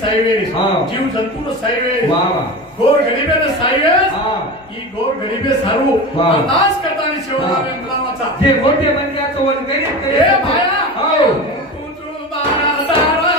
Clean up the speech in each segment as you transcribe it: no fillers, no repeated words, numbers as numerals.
साईवेस जीव जंतू साईवेस गोर गरीबे साईवेस ई गोर गरीबे सारू अरदास करतानी सेवा लावे नावाचा जे मोठे बनल्याचं वन गरीब करे ए भाया हो तू बारा तारा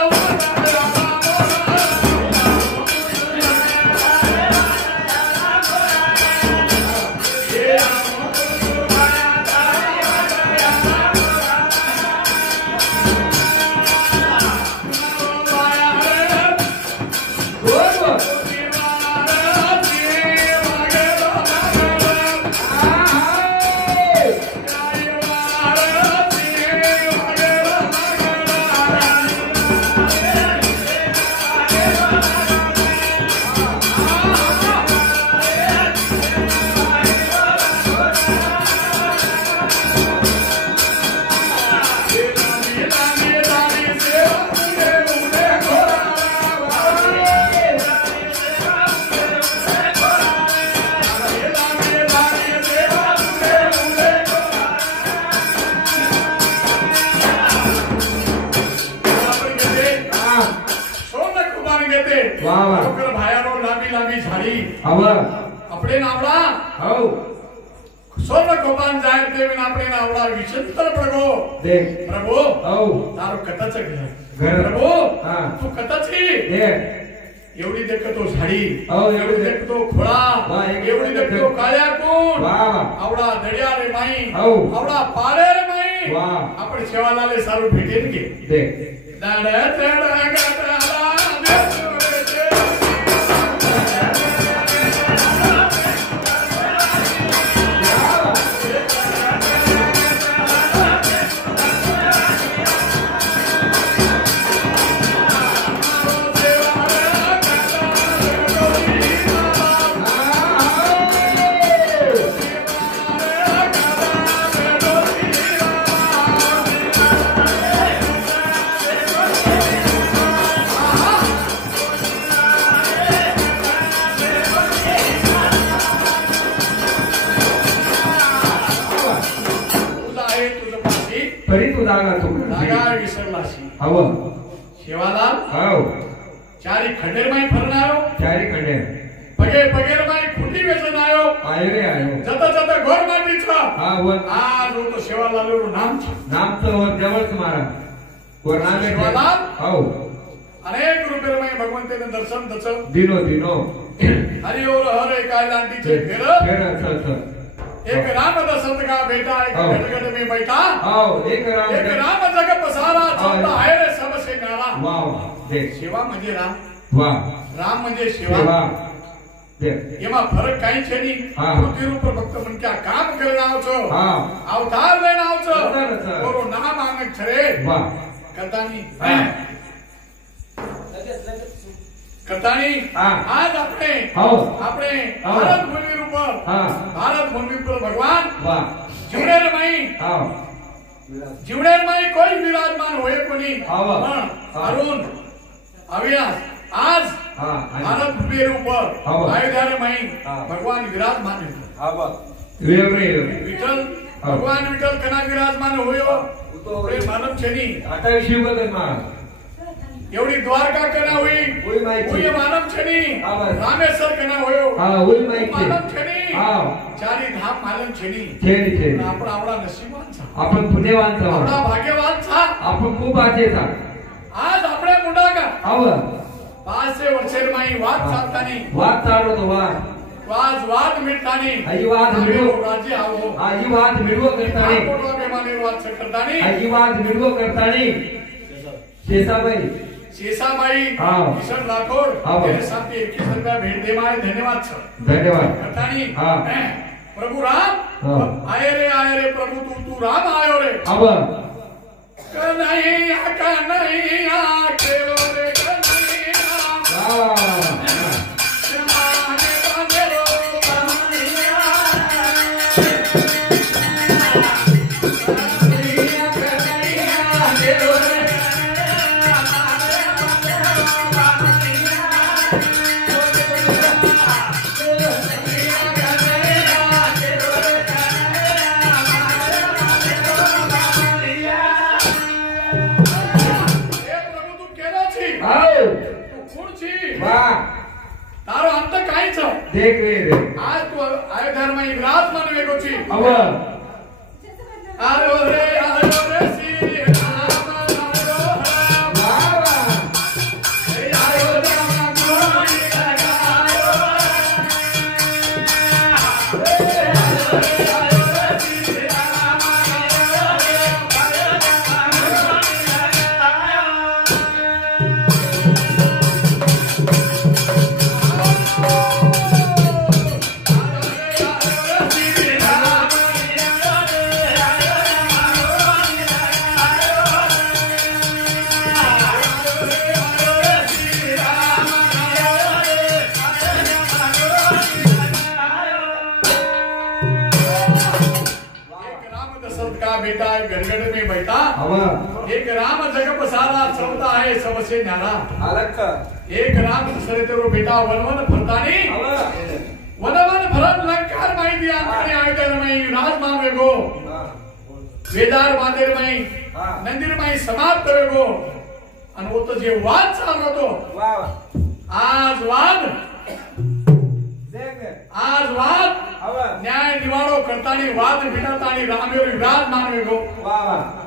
अपने नावड़ा हो सोना कोपान जाय देवन अपने नावड़ा विचित्र प्रभु देख प्रभु हो तारो कताच घर प्रभु हां तू कताची देख एवढी देखतो झाडी हो एवढी देखतो खोळा एवढी देखतो काळ्या कोण वाह आवडा दडिया रे माई हो आवडा पारे रे माई वाह आपण सेवालाले सारू भेटेन के देख दाडा दाडा गाताला हवं शिवालाल हो चारी खंडेर माई फरनायो चारी खंडेर पगे पगेर माई खुटी वेचन आयो आयो रे आयो जता जता घोर माटी छ हां वन आज तो शिवालाल रो नाम छ नाम तो वर जवळ तुम्हारा वर नाम है शिवालाल हो अनेक रुपये माई भगवंते ने दर्शन दच दिनो दिनो हरि और हरे काय लांटी छे फेर अच्छा एक राम दशरथ का बेटा एक गटगट में बैठा एक राम जग पसारा चलता है रे सबसे न्यारा वाह देख सेवा म्हणजे राम वाह राम म्हणजे सेवा देख एमा फरक काही छे नी पृथ्वी रूप भक्त मन क्या काम करे नाव छो अवतार ले नाव छो और नाम आनक छरे वाह कतानी कतानी आज अपने भारत भूमि रूप भारत भूमि पर भगवान जीवनेर माई कोई विराजमान होए कोनी अरुण अविनाश आज भारत भूमि रूप अयोध्या माई भगवान विराजमान विठल भगवान विठल कना विराजमान होयो तो मानव छनी आता शिवबदन मा एवढी द्वारका कना हुई हुई मानव छनी रामेश्वर कना होयो हुई माहिती मानव छनी चारी धाम मालम छनी छेनी आपण आवडा नशीबवान छा आपण पुण्यवान छा आवडा भाग्यवान छा आपण खूप आजे छा आज आपले मुंडा का आव 500 वर्षेर माई वाद चालतानी वाद चालतो तो वाद मिटतानी आई वाद मिळवो राज्य आवो आई वाद मिळवो करतानी कोटवा बेमानी वाद करतानी आई वाद मिळवो करतानी शेषाबाई किशन राठोड तेरे साथ 21 रुपया भेट दे मारे धन्यवाद सर धन्यवाद कथानी प्रभु राम आए रे प्रभु तू राम आयो रे अब कन्हैया कन्हैया खेलो रे कन्हैया वाह तारो अंत काय छ देख रे आज तू अयोध्याમાં विराजमान વેગો છે अब आरो रे श्री राम वाह वाह अयोध्याમાં कोई लगायो बेटा गड़गड़ में बैठा एक राम जग पसारा चलता है सबसे न्यारा एक राम दूसरे तेरो बेटा वनवन फरतानी वनवन भरत लंकार माई दिया आणि आयोधन माई राजमान वेगो वेदार बांदेर माई मंदिर माई समाप्त वेगो आणि वो तो जे वाद चालू होतो आज वाद न्याय निवाडो करतानी वाद विनातानी रामेर विराजमान वेगो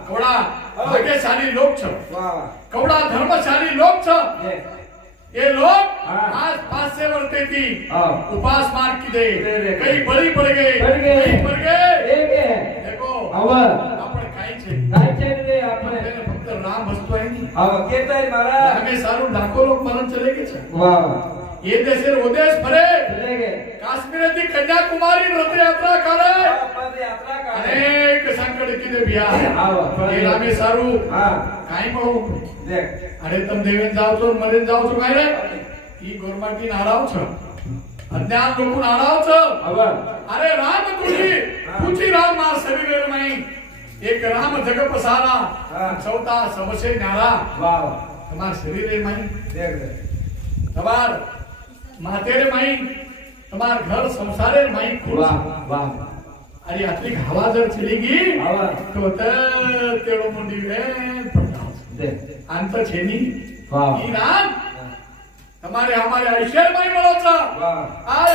कवडा भाग्यशाली लोक छ कवडा धर्मशाली लोक छ ये लोग आज 500 वर्ष थी उपास मार की दे कई बड़ी पड़ गए कई मर गए देखो आपण काय छे रे आपण फक्त राम वस्तु आहे नी केताय महाराज हमें सारू लाखों लोग मरण चले गए छे वाह ये देशेर ओदेश फरे काश्मीराची कन्याकुमारी रथ यात्रा करे अनेक संकट किदे बिया ये रामे सारू काय म्हणू देख अरे तुम देवेन जाओ तो मरेन जाओ तो काय रे ई गोरमाटी नाराव छ अज्ञान लोक नाराव छ अरे राम तुझी राम मार शरीर नाही एक राम जग पसारा चौथा सबसे न्यारा वाह तुम्हार शरीर नाही देख तबार मातेरे माई तुम्हार घर संसारे माई वाह वाह अरे आतली हवा जर चलेगी तो तेड़ो मुंडी रे अंत छेनी वाह ई राम तुम्हारे हमारे ऐश्वर्य माई बोलो छ वाह आय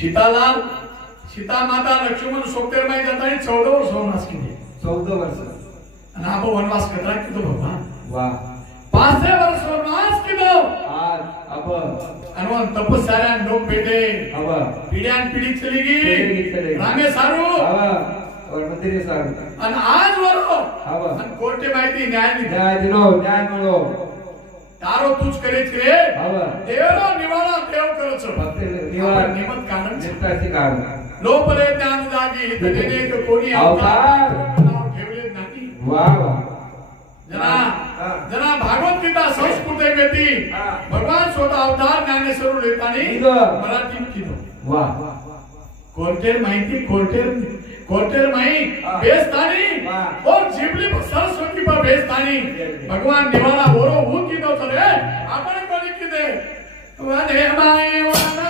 सीतालाल सीता माता लक्ष्मण सोबतेर माई जाता 14 वर्ष वनवास केले 14 वर्ष आणि आपण वनवास करा कितो बाबा वाह 5 वर्ष वनवास कितो आज आपण अनुवन तपस्याऱ्या लोक भेटे अब पिढ्यान पिढी चली गई रामे सारू और मंदिर सारू आणि आज वरो अब आणि कोर्टे माहिती न्याय मिळो तारो तुझ करे रे देवरो निवारा देव करछ निवारा निमत कारण निमताची कारण लोपले ज्ञान मागे हित देणे तर कोणी अवतार नाव ठेवले नाही. वा वा जना भागवत गीता संस्कृत व्यक्ती भगवान स्वतः अवतार ज्ञानेश्वर लेतानी मराठी किनो वा कोर्टेर माहिती कोर्टेर माही बेस्तानी और जिबली सरस्वती पर बेस्तानी भगवान निवाला बोरो वो किनो चले आपण कोणी किदे वने माई वाला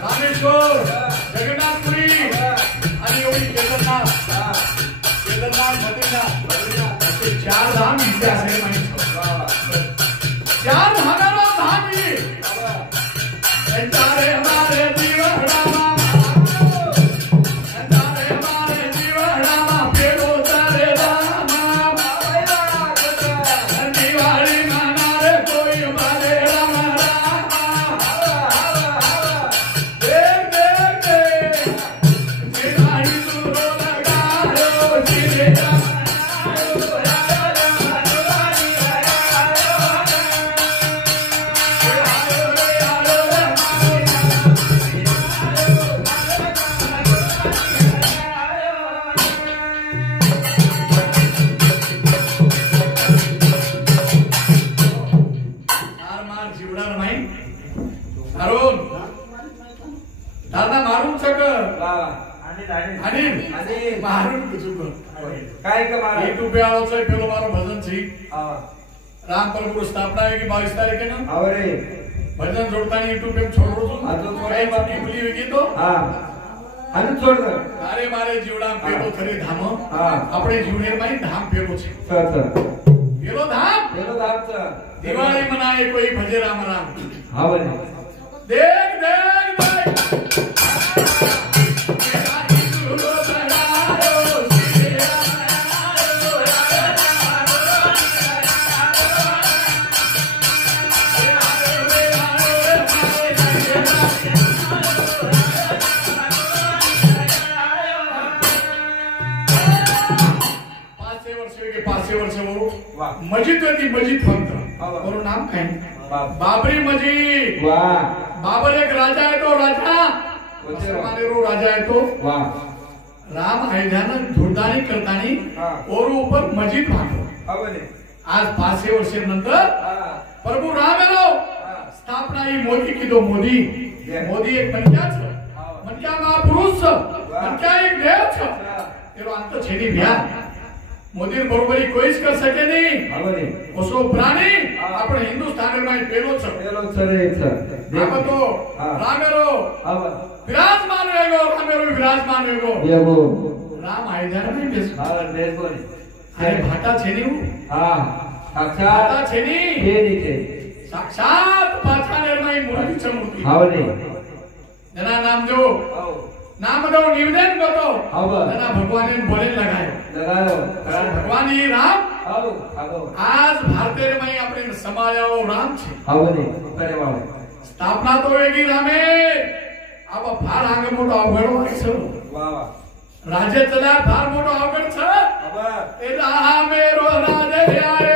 रामेश्वर जगन्नाथपुरी आणि एवढी केदारनाथ बद्रीनाथ असे 4 धाम इतिहास आहे माहिती 4 धामाला धाम आहे हमारे जीवन रामा राम प्रभु स्थापना है कि 22 तारीख है ना अरे भजन जोड़ता नहीं यूट्यूब पे छोड़ दो कहीं बाकी भूली हुई तो हां अन छोड़ दो अरे मारे जीवड़ा पेलो थरे धाम अपने जीवनेर में धाम पेलो छे सर पेलो धाम दिवाली मनाए कोई भजे राम राम हां बने देख देख देख मस्जिद होती मस्जिद फक्त और नाम काय बाबरी मस्जिद वाह बाबर एक राजा है तो राजा रो राजा है तो वाह राम अयोध्यानं धुरदाणी करतानी और ऊपर मस्जिद बांधो आज 500 वर्षानंतर प्रभु राम येलो स्थापना ही मोदी की दो मोदी एक मनक्या महापुरुष मनक्या एक देव तेरो अंत छेदी भ्या मोदी बरोबरी कोईच कर सके नहीं उसो प्राणी आपण हिंदुस्तान में पेलो रे देखो तो रामेरो विराजमान होगो रामेरो विराजमान होगो राम अयोध्या में बेस अरे भाटा छे नी हां साक्षात छे नी हे दिखे साक्षात पाछा निर्मय मूर्ती च मूर्ती हावने जना नामदेव नामदेव निवेदन करतो जना भगवान बोले लगायो भगवान ही राम आज भारतीय में अपने समायो राम छे स्थापना तो वेगी रामे अब फार आगे मोटो अवघड आहे राज्य चला फार मोटो अवघड छ ए रामेरो राजे आए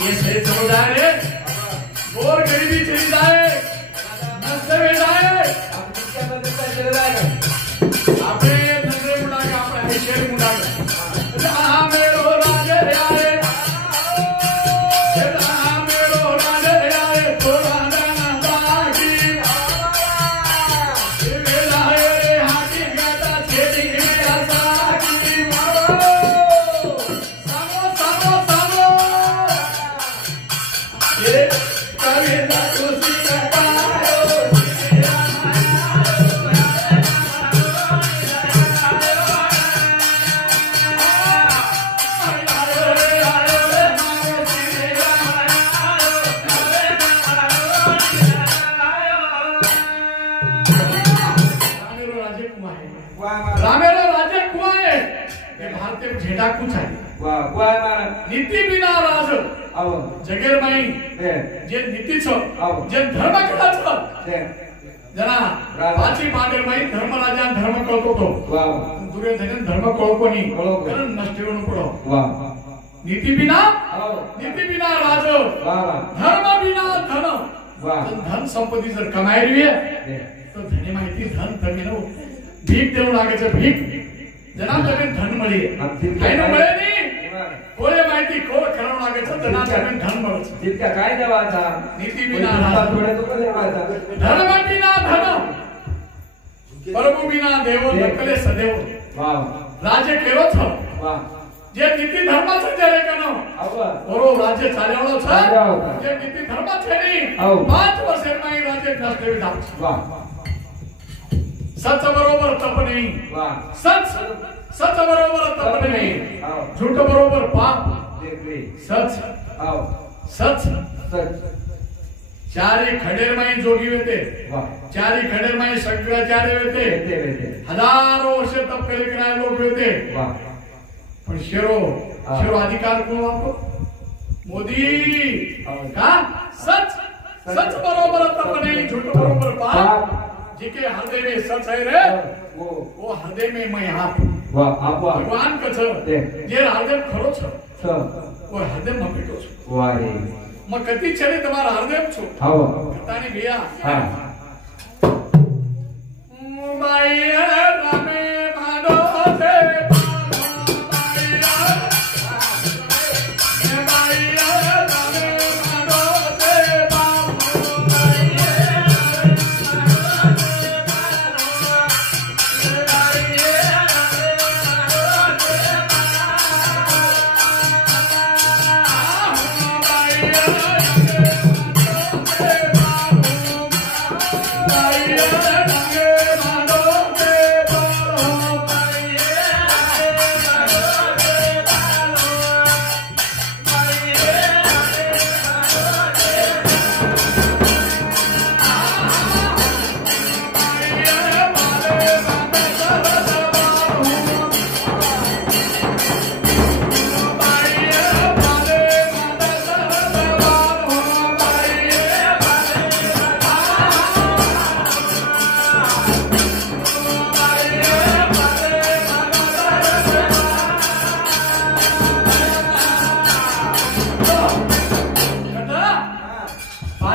ये सही चलो जाए रे और गरीबी चली जाए नस्ते में जाए आपने धंधे मुड़ा के आपने शेर मुड़ा के राम मेरो राजे आए राम मेरो राजे आए थोड़ा ना बाकी वेला रे हाथी गाता छेड़ी में आसाकी रामेरो राज्य कुआ है भारतीय झेडा कुछ है नीति बिना राज जगेर माई जे नीति छ जे धर्म कला छ जना पाची पांडेर माई धर्म राजा धर्म कळतो तो दुर्योधन धर्म कळकोनी कारण नष्ट होऊन पडो नीति बिना राज धर्म बिना धन धन संपत्ती जर कमाई रही है तो धनी माहिती धन तमिनो भीख देऊ लागायचं भीख जना जमीन धन मिळे काही न मिळे नाही कोळे माहिती कोळ करावं लागायचं जना जमीन धन मिळायचं जितका काय देवाचा नीती बिना थोडे तो देवाचा धर्म बिना धन प्रभु बिना देव नकले सदैव राज्य केलो छ जे नीति धर्माचं जे रे कनो बरो राज्य चालवलो छ जे नीति धर्म છે ની 5 વર્ષમાં એ રાજ્ય નષ્ટ થઈ જાય सच बरोबर तप नहीं सच बरोबर तप नहीं झूठ बरोबर पाप सच चारी खडेर माई जोगी होते चारी खडेर माई शंकराचार्य होते हजारों वर्ष तप करणारे लोक होते पण शेरो अधिकार कोण वापरो मोदी का सच बरोबर तप नहीं झूठ बरोबर पाप जिके हृदय में सच है रे वो हृदय में मैं हाथ भगवान कछ जे हृदय खरो छ वो हृदय में बेटो छ वारे म कति छे तुम्हारा हृदय छो कतानी भैया माया रामे मानो से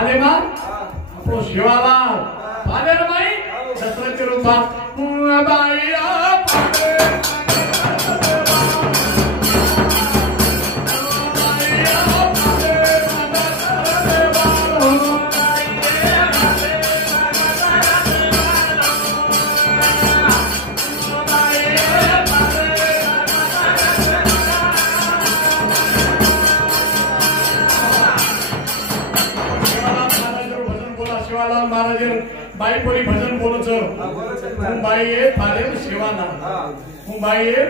पाले मा आपलो शिवालाल पाले रे माई दशरथ रूपा बाईया पाले बाई पोरी भजन बोलच હું બાઈએ પાલે સેવાલાલ હું બાઈએ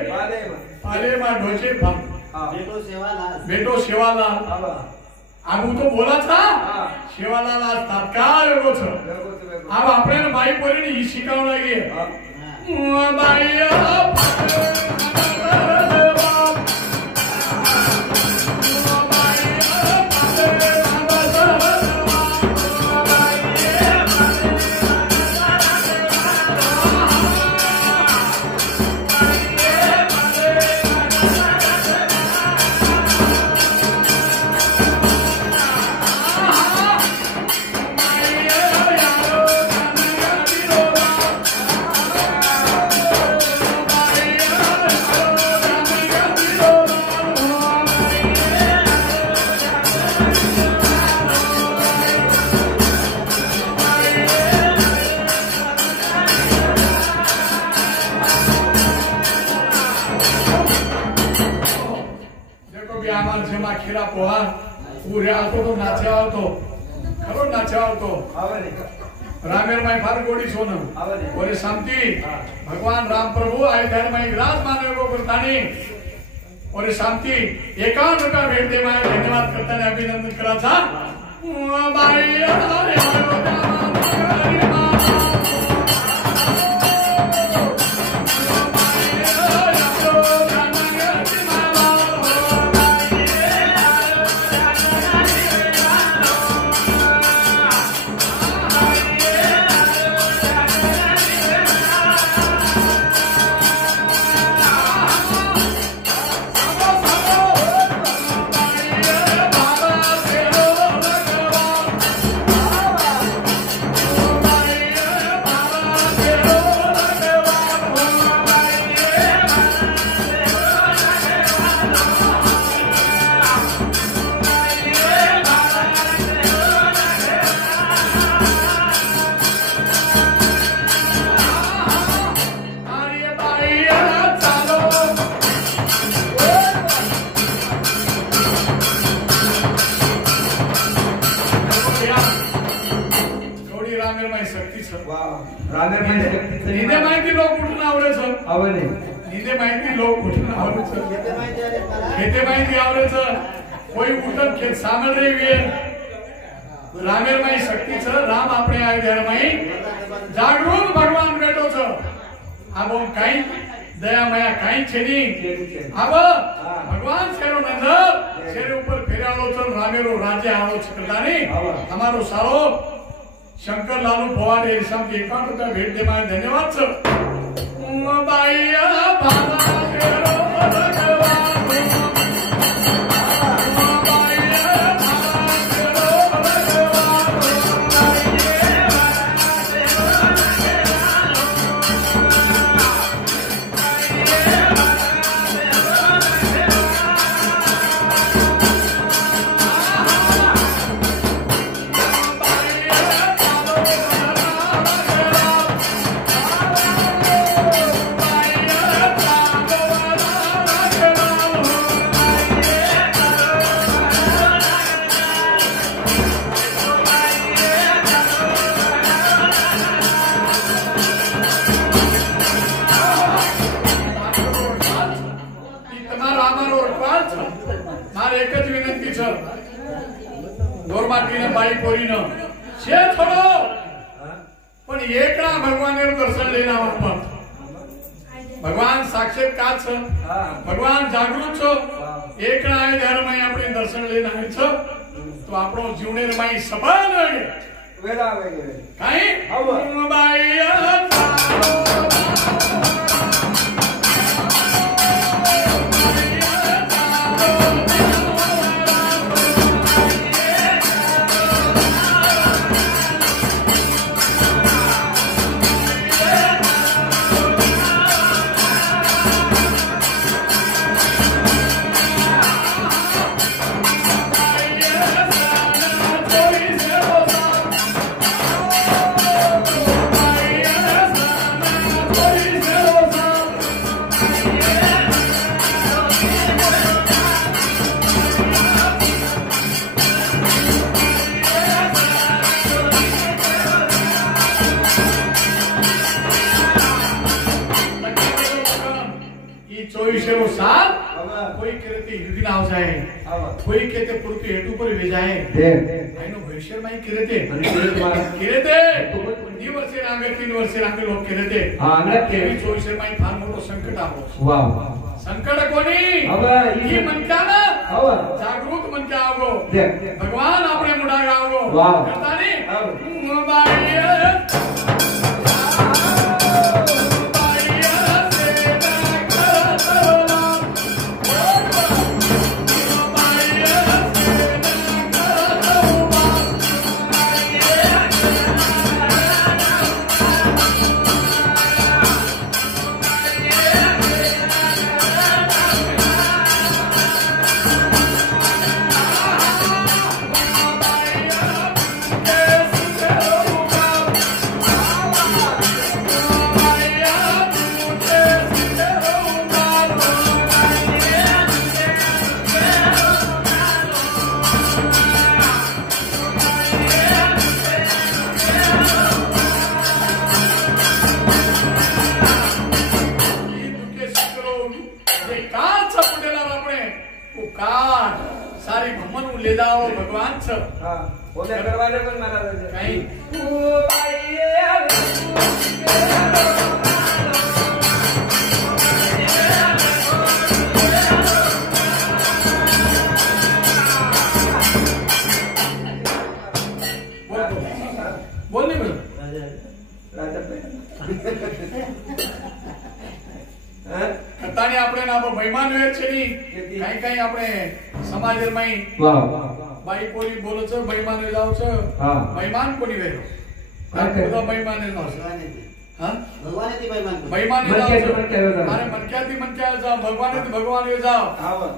પાલે માં ઢોચે ફામ બેટો સેવાલાલ આવું તો બોલા था સેવાલાલ આ તાત્કાળ એવો છે આવ આપણે બાઈ પોરીને ઈ શીખવવા લાગીએ બાઈએ खीरा पोहा पूरे आतो तो नाचे आवतो खरो नाचे आवतो रामेर माई फार गोडी सोनं ओरे शांती भगवान राम प्रभु आय धर्म माई विराज मानव को करतानी ओरे शांती एकांत का भेट दे माय धन्यवाद करताना अभिनंदन कराचा बाई निंदे माहिती लोक कुठून आवडेच निंदे माहिती लोक कुठून आवडेच खेते माहिती आवडेच कोई उठत खेत सामल रे रामेर माई शक्ती छ राम अपने आय धर माई जागरूक भगवान बेटो छ अब काई दया माया काई छेनी अब भगवान शेरो नंदर शेर ऊपर फेरालो छ रामेरो राज्य आलो छ करतानी हमारो सारो शंकर लालू पवार सामने एकांत का भेट दे माय धन्यवाद सर बाईया भाला केरो भगवान बाई पोरी न शे थोडो पण एकला भगवान दर्शन लेना आपण भगवान साक्षात काच भगवान जागृत छो एकला आय धर्म में अपने दर्शन लेना है छो तो आपनो जीवनेर माई सफल होगे वेला होगे काई बाईया नाव जाए कोई कहते पुरती हेतु पर वे जाए आइनो भविष्य में किरते किरते 2 वर्षे रांगे 3 वर्षे रांगे लोग किरते हां ना 24 में फार मोठो संकट आवो वाह संकट कोणी ही मनकाना जागृत मनका आवो भगवान आपने मुडा आवो करता नहीं सारी भ्रमण ले जाओ भगवान छ हां बोले करवाले पण मला काही बोल नहीं बोल राजा कतानी આપણે ના મહેમાન વેર છે ની કઈ કઈ આપણે સમાજ માં વાહ બાઈ પોલી બોલો છો મહેમાન જાવ છો હા મહેમાન કોની વેરો આ તો મહેમાન જાવ છો હા ભગવાનથી મહેમાન જાવ અરે મનક્યાથી મનક્યા જાવ ભગવાનથી ભગવાન જાવ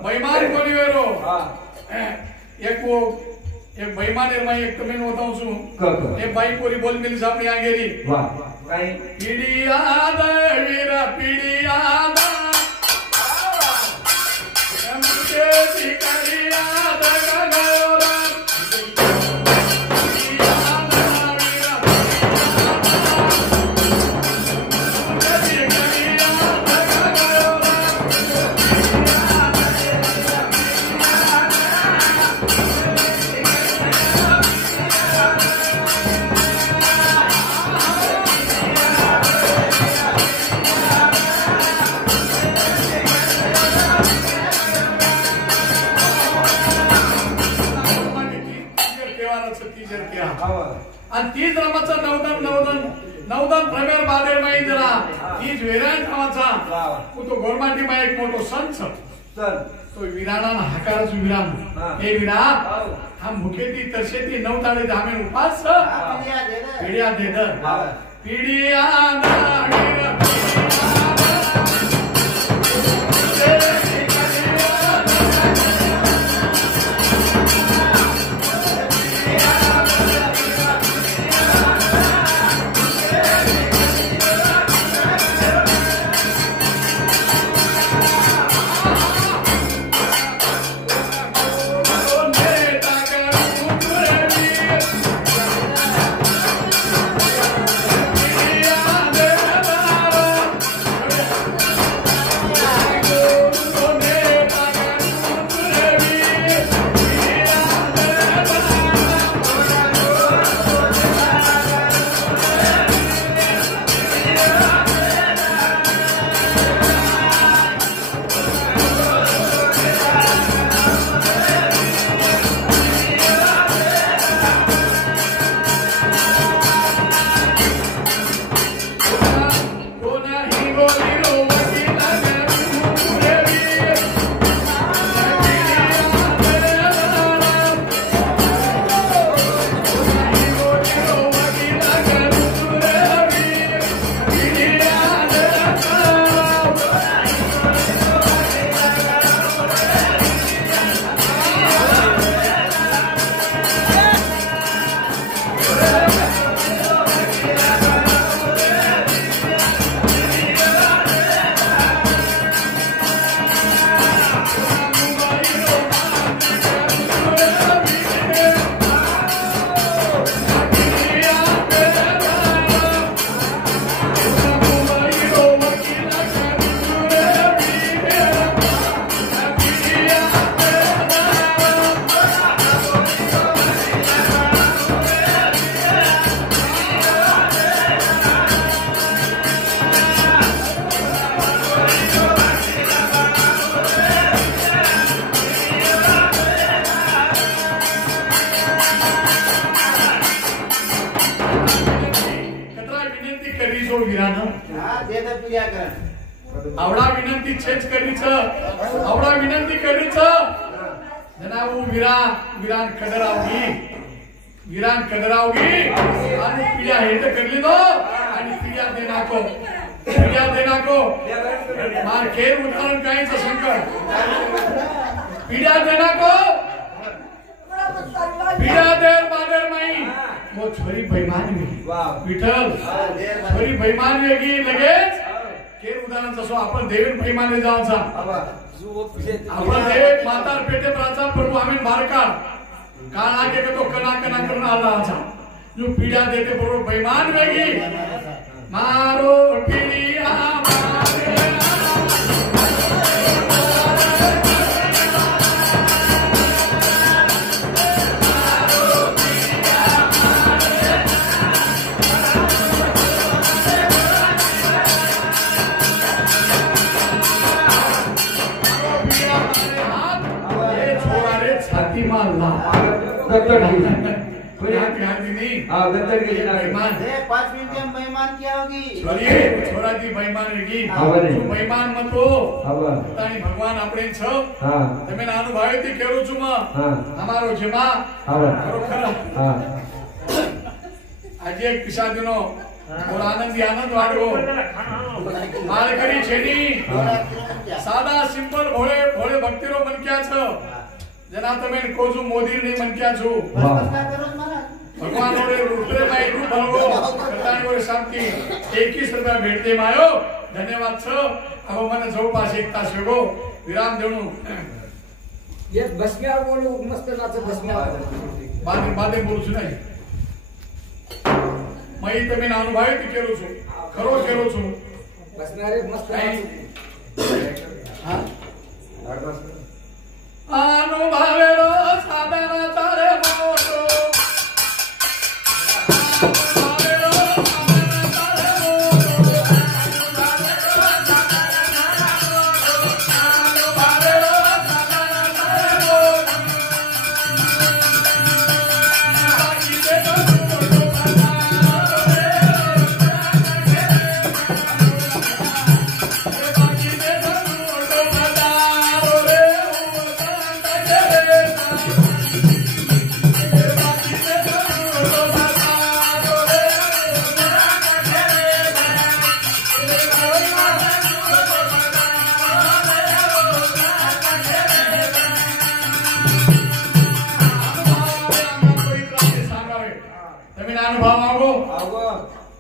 મહેમાન કોની વેરો હા એક મહેમાન માં એક તમને बताऊं છું એ બાઈ પોલી બોલ મિલી સાપણી આ ગેરી વાહ કઈ પીડિયા દે વીરા પીડિયા आणि तीच रमाचं नवदान प्रमेर बादेर माई जरा तीच वेरान नावाचा तो गोरमाटी मा एक मोठो संत तो विराणा हाकारच विराम हे विरा हम भुखेती तरसेती नवताळे धामे उपास पिढ्या देद पिढ्या जो विरानं आवडा विनंती चेंज करीच आवडा विनंती करीच जनावू विरान कदरावगी आणि पिढ्या हेट करली दो आणि पिढ्या देनाको मार खेर उदाहरण काहीच शंकर पिढ्या देनाको पिढ्या देर बादेर माई वो छोरी बैमान वेगी विठ्ठल छोरी बैमान वेगी लगेच केर उदाहरण जसो आपण देवीन बैमाने जाऊचा आपण देव मातार पेटे प्राचा प्रभू आम्ही बारका काळा के तो कना करून आला आचा जो पीडा देते बरोबर बैमान वेगी मारो पिडिया छोरा दी बेईमान वेगी बेईमान मतो तानी भगवान આપણે છ તમે અનુભવથી કેરું છું માં અમારો જમા ખરેખર આજે એક પિસાદીનો और आनंद वाढो माल करी छेनी सादा सिंपल भोळे भोळे भक्तिरो मनक्या छ जना તમે કોજુ મોદી ની મનક્યા છો भगवान ओरे रुद्रे माई रूप भरगो कतानी ओरे शांती 21 रुपया भेट दे मायो धन्यवाद छ अब મને जवळपास एक तास वेगो विराम देणू ये बसम्या बोलू मस्त नाच बसम्या बादे बोलू नाही मई તમે અનુભવથી કેરો છો ખરો કેરો છો बसणारे मस्त હા અનુભવેરો સાધના તારે મોટો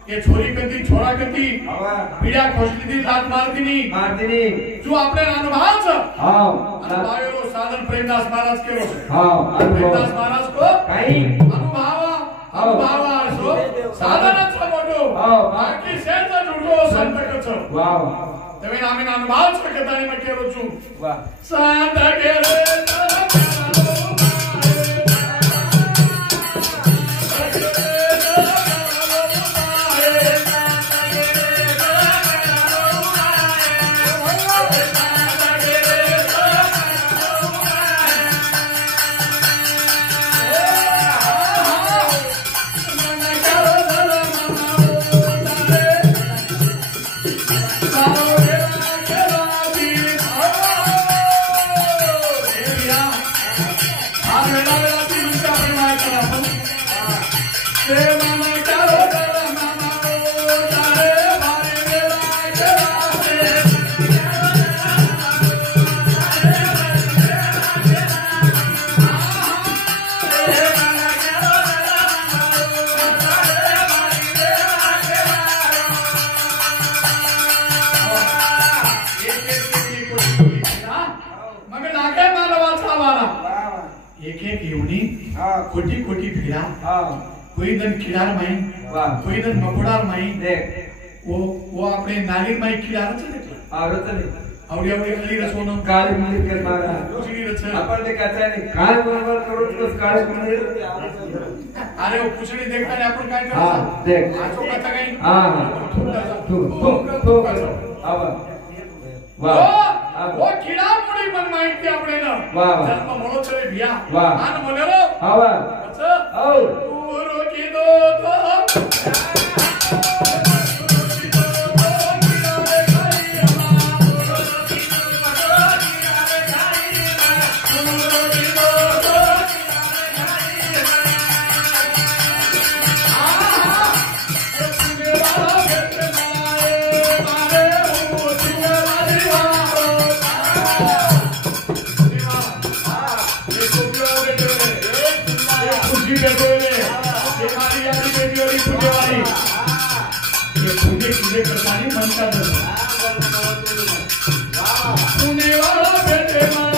ये छोरी कती छोरा कती पीड़ा खोजली दी लात मारतीनी जो आपले अनुभव छ हां अनुभवरो साधन प्रेमदास महाराज केरो हां प्रेमदास महाराज को काही अनुभव सो साधन छ मोटो बाकी सेज जुडो संत छ वाह तमे नामे अनुभव छ कतानी में केरो छु वाह संत केरे कोटी कोटी फिरा कोई दन किडार माई कोई दन मकोडार माई वो अपने नाली माई किडार छ आवडी आवडी खाली रसोन काळी मंदिर कर मारा कुचडी रच आपण ते कचाने काय बरोबर करून तो काळी मंदिर अरे वो कुचडी देखताने आपण काय करायचं हां देख आजो कथा काही हां तो आवा वो किडा मुडी मन माहिती आपले ना जन्म म्हणो छे बिया आन म्हणलो आवा अच्छा औ गुरु की दो तो पुणेवाली पुणेवाली हे पुणे किल्ले करताना म्हणतात पुणेवाला भेटे मला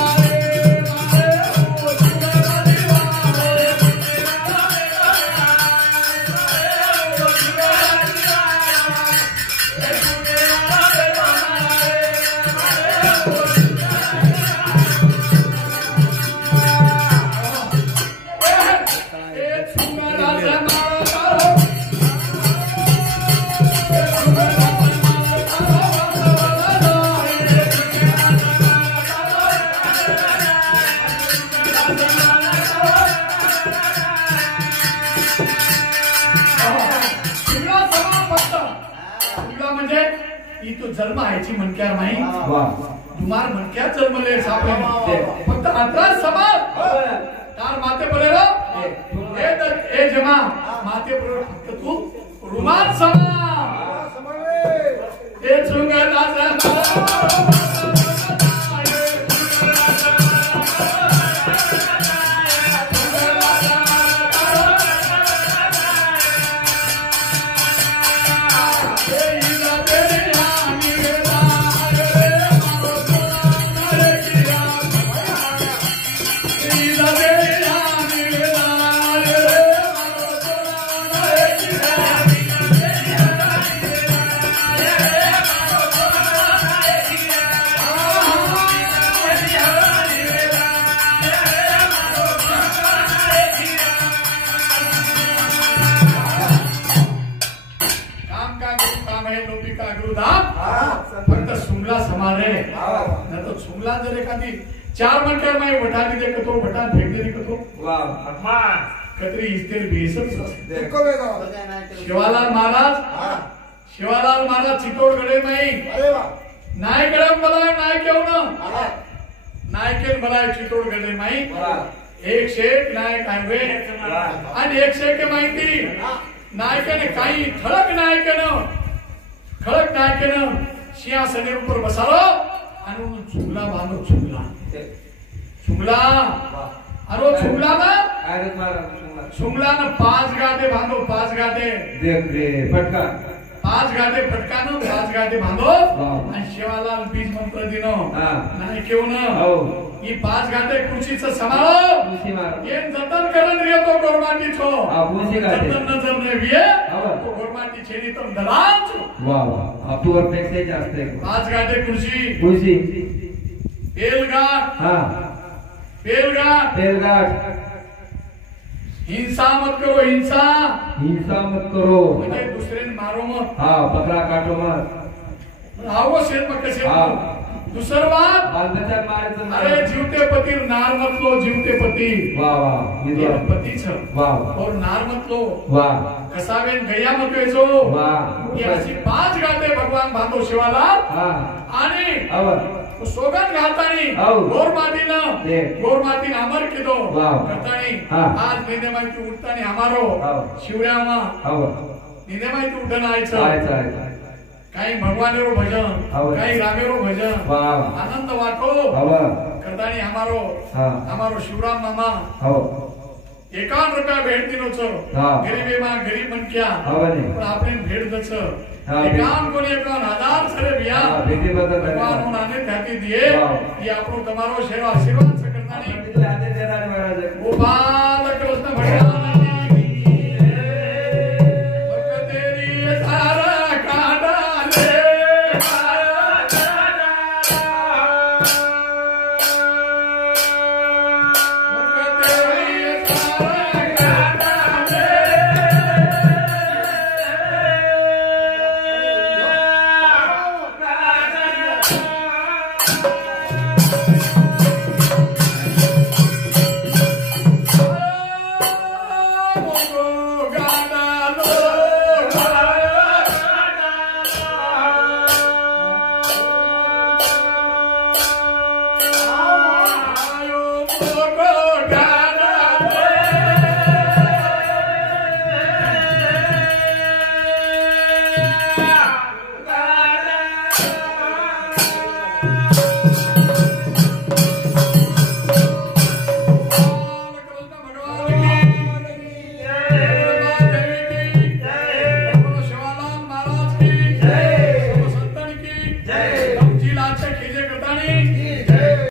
जन्म आयची म्हणक्यार नाही तुम्हार म्हणक्यात जन्मले सापडे फक्त अंतराळ समाज तार माते पडेलो ए जमा माते पडेलो फक्त तू रुमाल समा ए चुंगला फक्त सुमला समारे न तो सुमला जर एखादी चार म्हणकर मैं वटानी दे कतो वटान फेकने दे कतो कतरी इस्तेर बेसच शिवालाल महाराज चित्तोडगडे में नायकडे मला नायक येऊ ना नायकेन मला चित्तोडगडे में एक शेख नायक हायवे आणि एक शेख माहिती नायकाने काही ठळक नायकानं सिंहासने ऊपर बसालो आणि चुगला बांधो चुगला अरे चुगला ना चुगला ना 5 गादे बांधो 5 गादे फटका 5 गादे फटकानो 5 गादे बांधो आणि शिवालाल बीज मंत्र दिनो नाही केवण ही 5 गादे खुर्चीचं सांभाळो येन जतन करून रियो गोरमाटी छो जतन नजर ने विये तो गोरमाटी छेनी तुम दलाल छो वाह वाह अब तू और पैसे जास्त है 5 गादे खुर्ची बेलगाट हिंसा मत करो म्हणजे दुसऱ्याने मारो मत पकड़ा काटो मत आवो शेर मत कसे दुसर बात अरे जीवते पती नार मत लो जीवते पती पती छ और नार मत लो कसावेन गया मत वेचो ही अशी 5 गाते भगवान बांधो शिवाला आणि सोगन घालतानी गोरमाटीनं अमर किदो करतानी आज निने माहिती उठतानी हमारो शिवरामा निने माहिती उठन आयचं काही भगवानेरो भजन काही रामेरो भजन आनंद वाटो करतानी हमारो शिवराम मामा 51 रुपया भेट दिनो छो गरीबे मा गरीब मनक्या पण आपने भेट दच 51 कोणी 51,000 सरे बिया भगवान उन्हाने त्याती दिए ये आपनो तमारो सेवा आशीर्वाद करतानी गोपाल कृष्ण भगवान